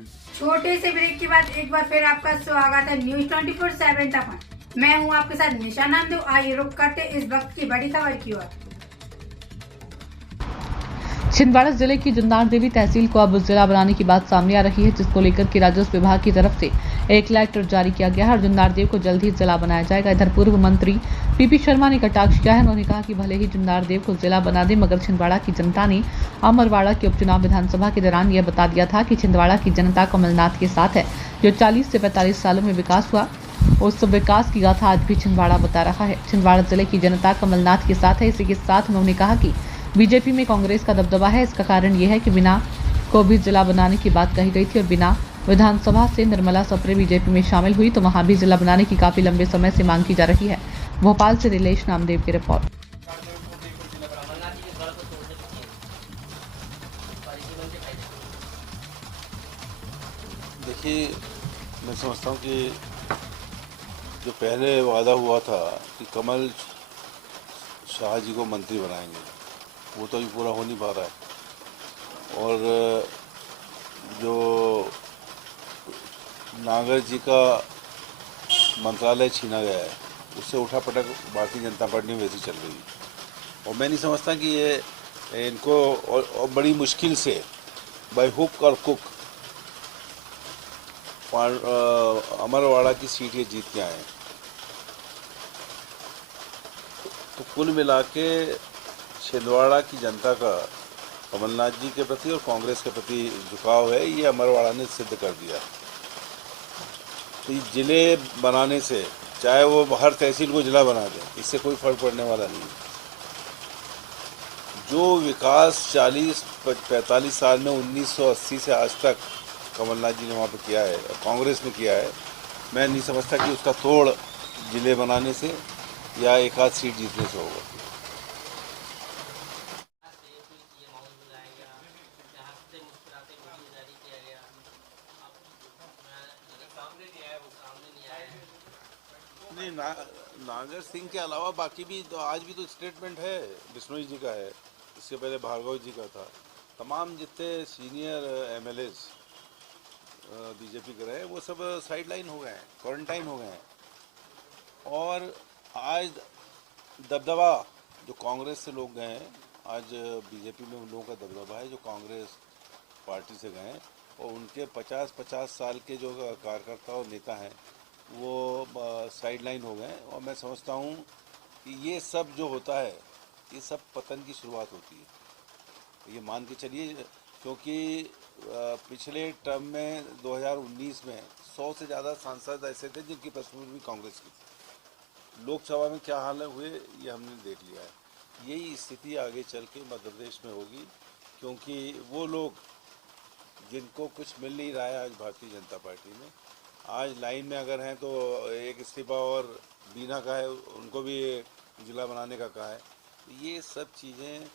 छोटे से ब्रेक के बाद एक बार फिर आपका स्वागत है न्यूज 24/7 तक। मैं हूं आपके साथ निशा नामदेव। आइए रुक करते इस वक्त की बड़ी खबर की ओर। छिंदवाड़ा जिले की जुन्नार देवी तहसील को अब जिला बनाने की बात सामने आ रही है, जिसको लेकर के राजस्व विभाग की तरफ से एक लेटर जारी किया गया है और जुन्नार देव को जल्द ही जिला बनाया जाएगा। इधर पूर्व मंत्री पीपी शर्मा ने कटाक्ष किया है। उन्होंने कहा कि भले ही जुन्नार देव को जिला बना दे, मगर छिंदवाड़ा की जनता ने अमरवाड़ा के उपचुनाव विधानसभा के दौरान यह बता दिया था कि छिंदवाड़ा की जनता कमलनाथ के साथ है। जो 40 से 45 सालों में विकास हुआ, उस विकास की गाथा आज भी छिंदवाड़ा बता रहा है। छिंदवाड़ा जिले की जनता कमलनाथ के साथ है। इसी के साथ उन्होंने कहा कि बीजेपी में कांग्रेस का दबदबा है। इसका कारण यह है कि बिना को भी जिला बनाने की बात कही गई थी और बिना विधानसभा से निर्मला सप्रे बीजेपी में शामिल हुई तो वहां भी जिला बनाने की काफी लंबे समय से मांग की जा रही है। भोपाल से रिलेश नामदेव की रिपोर्ट। देखिए, मैं समझता हूँ कि जो पहले वादा हुआ था कि कमल शाह जी को मंत्री बनाएंगे, वो तो अभी पूरा हो नहीं पा रहा है। और जो नागर जी का मंत्रालय छीना गया है, उससे उठापटक भारतीय जनता पार्टी में वैसी चल रही है। और मैं नहीं समझता कि ये इनको और बड़ी मुश्किल से बाय हुक और कुक अमरवाड़ा की सीट ये जीत के आए। तो कुल मिला के छिंदवाड़ा की जनता का कमलनाथ जी के प्रति और कांग्रेस के प्रति झुकाव है, ये अमरवाड़ा ने सिद्ध कर दिया। तो ये जिले बनाने से, चाहे वो हर तहसील को जिला बना दें, इससे कोई फर्क पड़ने वाला नहीं। जो विकास 40-45 साल में 1980 से आज तक कमलनाथ जी ने वहाँ पे किया है, कांग्रेस ने किया है, मैं नहीं समझता कि उसका तोड़ जिले बनाने से या एक आध सीट जीतने से होगा। नहीं, नागर सिंह के अलावा बाकी भी तो आज भी तो स्टेटमेंट है, बिश्नोई जी का है, इससे पहले भार्गव जी का था। तमाम जितने सीनियर एमएलएज बीजेपी के रहे, वो सब साइड लाइन हो गए हैं, क्वारंटाइन हो गए हैं। और आज दबदबा जो कांग्रेस से लोग गए हैं, आज बीजेपी में उन लोगों का दबदबा है जो कांग्रेस पार्टी से गए हैं। और उनके 50-50 साल के जो कार्यकर्ता और नेता हैं, वो साइड लाइन हो गए। और मैं समझता हूँ कि ये सब जो होता है, ये सब पतन की शुरुआत होती है, ये मान के चलिए। क्योंकि पिछले टर्म में 2019 में 100 से ज़्यादा सांसद ऐसे थे जिनकी पृष्ठभूमि भी कांग्रेस की थी। लोकसभा में क्या हाल हुए ये हमने देख लिया है। यही स्थिति आगे चल के मध्य प्रदेश में होगी, क्योंकि वो लोग जिनको कुछ मिल नहीं रहा है आज भारतीय जनता पार्टी में, आज लाइन में अगर हैं तो एक इस्तीफा और बीना का है, उनको भी जिला बनाने का कहा है। ये सब चीज़ें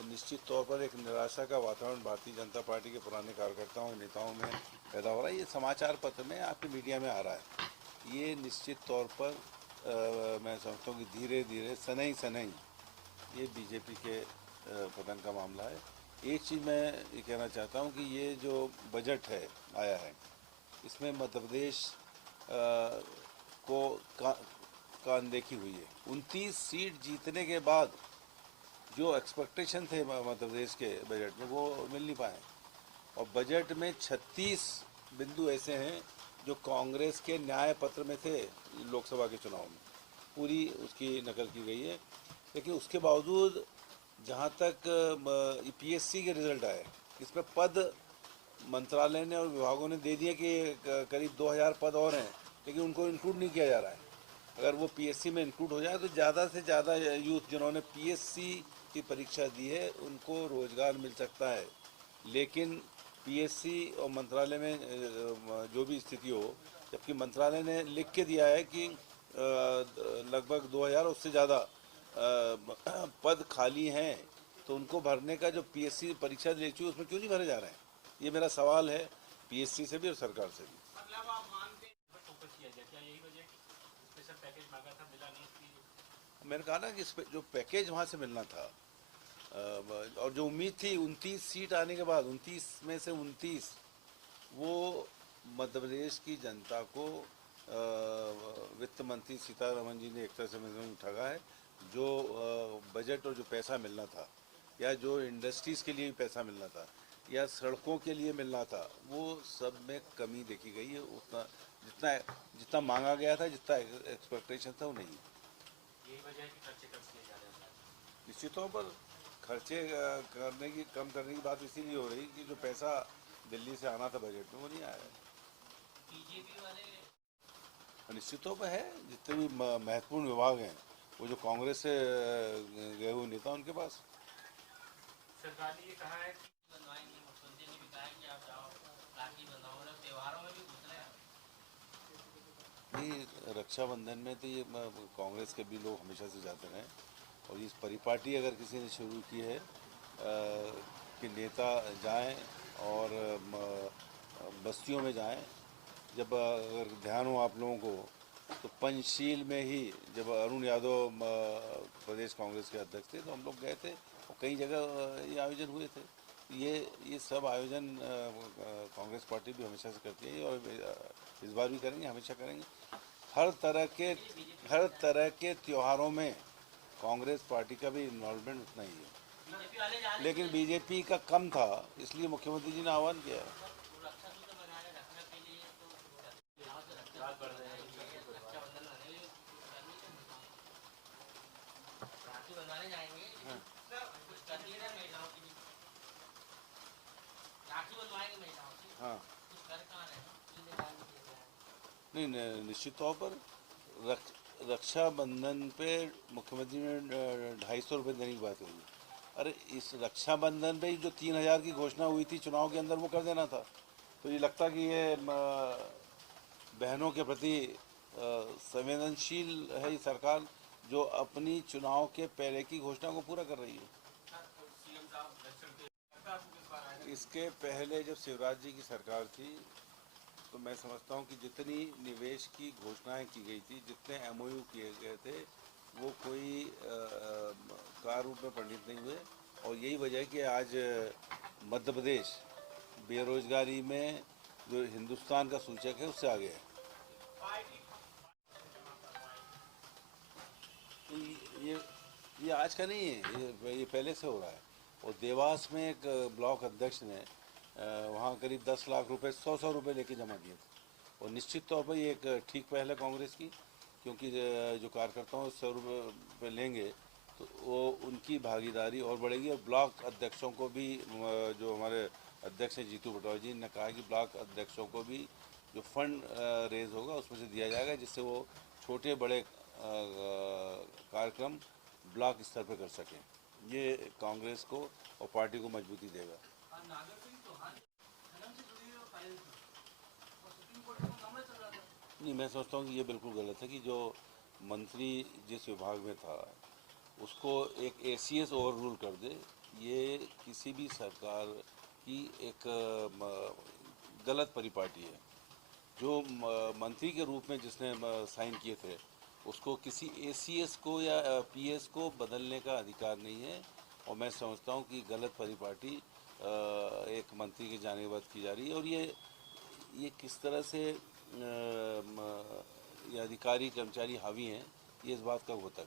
निश्चित तौर पर एक निराशा का वातावरण भारतीय जनता पार्टी के पुराने कार्यकर्ताओं नेताओं में पैदा हो रहा है। ये समाचार पत्र में, आपके मीडिया में आ रहा है। ये निश्चित तौर पर मैं समझता हूँ कि धीरे धीरे सनई सनई ये बीजेपी के पतन का मामला है। एक चीज़ मैं ये कहना चाहता हूँ कि ये जो बजट है आया है, इसमें मध्य प्रदेश का अनदेखी हुई है। 29 सीट जीतने के बाद जो एक्सपेक्टेशन थे मध्य प्रदेश के बजट में, वो मिल नहीं पाए। और बजट में 36 बिंदु ऐसे हैं जो कांग्रेस के न्याय पत्र में थे लोकसभा के चुनाव में, पूरी उसकी नकल की गई है। लेकिन उसके बावजूद जहाँ तक पीएससी के रिजल्ट आए, इसमें पद मंत्रालय ने और विभागों ने दे दिए कि करीब 2000 पद और हैं, लेकिन उनको इंक्लूड नहीं किया जा रहा है। अगर वो पीएससी में इंक्लूड हो जाए तो ज़्यादा से ज़्यादा यूथ जिन्होंने पीएससी की परीक्षा दी है उनको रोज़गार मिल सकता है। लेकिन पीएससी और मंत्रालय में जो भी स्थिति हो, जबकि मंत्रालय ने लिख के दिया है कि लगभग 2000 उससे ज़्यादा पद खाली हैं, तो उनको भरने का जो पीएससी परीक्षा ले चुकी है उसमें क्यों नहीं भरे जा रहे हैं? ये मेरा सवाल है पीएससी से भी और सरकार से भी। मैंने कहा ना कि जो पैकेज वहाँ से मिलना था और जो उम्मीद थी 29 सीट आने के बाद, 29 में से 29 वो मध्य प्रदेश की जनता को वित्त मंत्री सीतारमण जी ने एक तरह से ठगा है। जो बजट और जो पैसा मिलना था, या जो इंडस्ट्रीज़ के लिए भी पैसा मिलना था, या सड़कों के लिए मिलना था, वो सब में कमी देखी गई है। उतना जितना जितना मांगा गया था, जितना एक्सपेक्टेशन था, वो नहीं। यही वजह है कि खर्चे कम किए जा रहे हैं। निश्चित तौर पर खर्चे कम करने की बात इसीलिए हो रही कि जो पैसा दिल्ली से आना था बजट में, वो नहीं आया। बीजेपी वाले निश्चित तौर पर है, जितने भी महत्वपूर्ण विभाग हैं, वो जो कांग्रेस से गए हुए नेता, उनके पास। सरकार ने ये कहा है कि बनवाएंगे, मुख्यमंत्री ने भी कहा है कि आप जाओ राखी बंधाओ, और त्योहारों में भी घुस रहे हैं। नहीं, रक्षाबंधन में तो ये कांग्रेस के भी लोग हमेशा से जाते रहे, और इस परिपाटी अगर किसी ने शुरू की है कि नेता जाएं और बस्तियों में जाएं। जब अगर ध्यान हो आप लोगों को, तो पंचशील में ही जब अरुण यादव प्रदेश कांग्रेस के अध्यक्ष थे, तो हम लोग गए थे, और कई जगह ये आयोजन हुए थे। ये सब आयोजन कांग्रेस पार्टी भी हमेशा से करती है, और इस बार भी करेंगे, हमेशा करेंगे। हर तरह के त्योहारों में कांग्रेस पार्टी का भी इन्वॉल्वमेंट उतना ही है, बीजेपी वाले जा रहे लेकिन बीजेपी का कम था, इसलिए मुख्यमंत्री जी ने आह्वान किया है। हैं रक्षा सूत्र बनाए रखने के लिए, तो यहाँ से रक्षा बढ़ रहे हैं, रक्षाबंधन आने राखी बनवाने जाएंगे, कुछ कर दिए ना महिलाओं की भी। राखी बनवाएंगे महिलाओं की, हाँ, कुछ कर कहाँ रहे हैं। नहीं, निश्चित तौर पर रक्षाबंधन पे मुख्यमंत्री ने 250 रुपये देने की बात कही। अरे इस रक्षाबंधन पे ही जो 3000 की घोषणा हुई थी चुनाव के अंदर, वो कर देना था। तो ये लगता कि ये बहनों के प्रति संवेदनशील है ये सरकार, जो अपनी चुनाव के पहले की घोषणा को पूरा कर रही है। इसके पहले जब शिवराज जी की सरकार थी, तो मैं समझता हूँ कि जितनी निवेश की घोषणाएं की गई थी, जितने MOU किए गए थे, वो कोई कार रूप में परिणित नहीं हुए। और यही वजह है कि आज मध्य प्रदेश बेरोजगारी में जो हिंदुस्तान का सूचक है, उससे आगे है। ये आज का नहीं है, ये पहले से हो रहा है। और देवास में एक ब्लॉक अध्यक्ष ने वहाँ करीब 10 लाख रुपए 100 रुपये लेके जमा किए थे। और निश्चित तौर पर ये एक ठीक पहल है कांग्रेस की, क्योंकि जो कार्यकर्ताओं 100 रुपये लेंगे, तो वो उनकी भागीदारी और बढ़ेगी। और ब्लॉक अध्यक्षों को भी, जो हमारे अध्यक्ष हैं जीतू पटवारी जी ने कहा कि ब्लॉक अध्यक्षों को भी जो फंड रेज होगा उसमें से दिया जाएगा, जिससे वो छोटे बड़े कार्यक्रम ब्लॉक स्तर पर कर सकें। ये कांग्रेस को और पार्टी को मजबूती देगा। नहीं, मैं समझता हूँ कि ये बिल्कुल गलत है कि जो मंत्री जिस विभाग में था, उसको एक ACS ओवर रूल कर दे। ये किसी भी सरकार की एक गलत परिपाटी है। जो मंत्री के रूप में जिसने साइन किए थे, उसको किसी ACS को या PS को बदलने का अधिकार नहीं है। और मैं समझता हूँ कि गलत परिपाटी एक मंत्री के जाने के बाद की जा रही है। और ये किस तरह से ये अधिकारी कर्मचारी हावी हैं, ये इस बात का द्योतक है।